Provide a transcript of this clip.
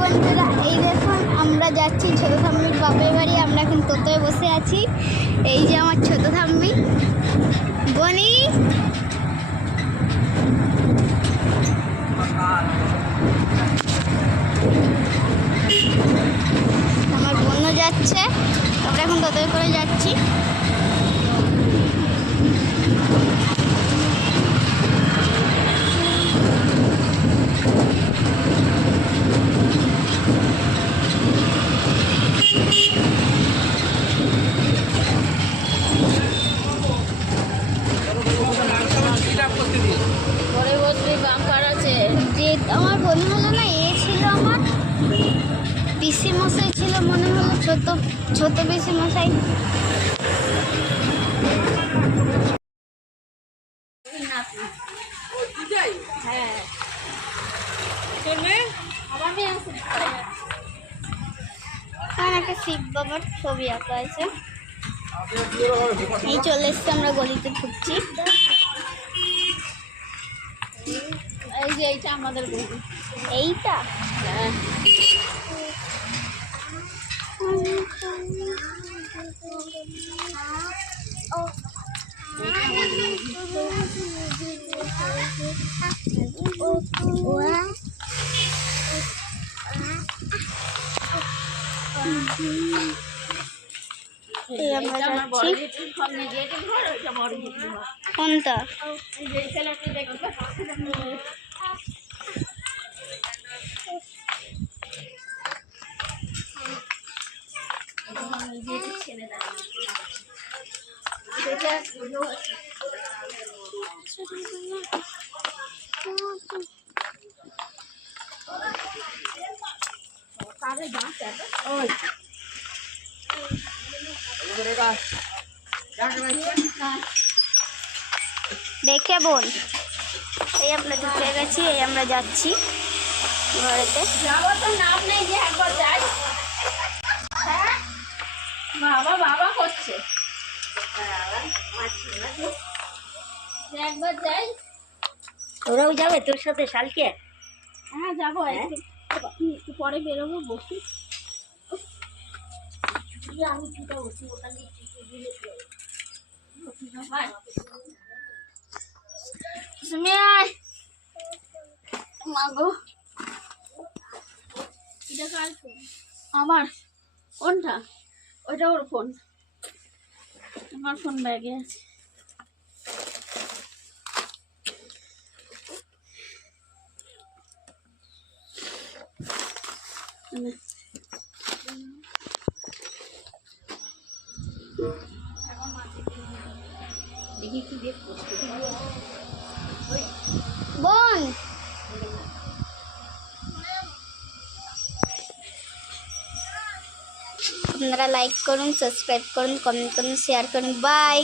বন্ধুরা এই দেখুন আমরা যাচ্ছি ছোটো থাম্মির বাপের বাড়ি, আমরা এখন টোটোয় বসে আছি। এই যে আমার ছোটো থাম্মি বনি? আমার বোনও যাচ্ছে। আমরা এখন টোটোয় করে যাচ্ছি পরে বসবি বাম্পার আছে যে আমার মনে হলো না এ ছিল আমার। পিসি মশাই ছিল মনে হলো ছোট ছোট পিসি মশাই একটা শিব বাবার ছবি আঁকা আছে। এই চলে এসছে আমরা গলিতে ঢুকছি এই যে এইটা আমাদের গরু এইটা? হ্যাঁ। এই দেখে বোন। এই আমরা ঢুকে গেছি, এই আমরা যাচ্ছি ঘরেতে। নাম নেই যে একবার যাই বাবা বাবা করছে। একবার যাই ওরাও যাবে তোর সাথে শালকে? হ্যাঁ যাব একটু একটু পরে বেরোবো বসি। আমি ছুটে বসি ওখানে আয় মাগো আমার। কোনটা? ওইটা ওর ফোন আমার ফোন ব্যাগে আছে নে। দেখি কি দেখ आपणाला लाईक करून सबस्क्राईब करून कमेंट करून शेअर करून. बाय!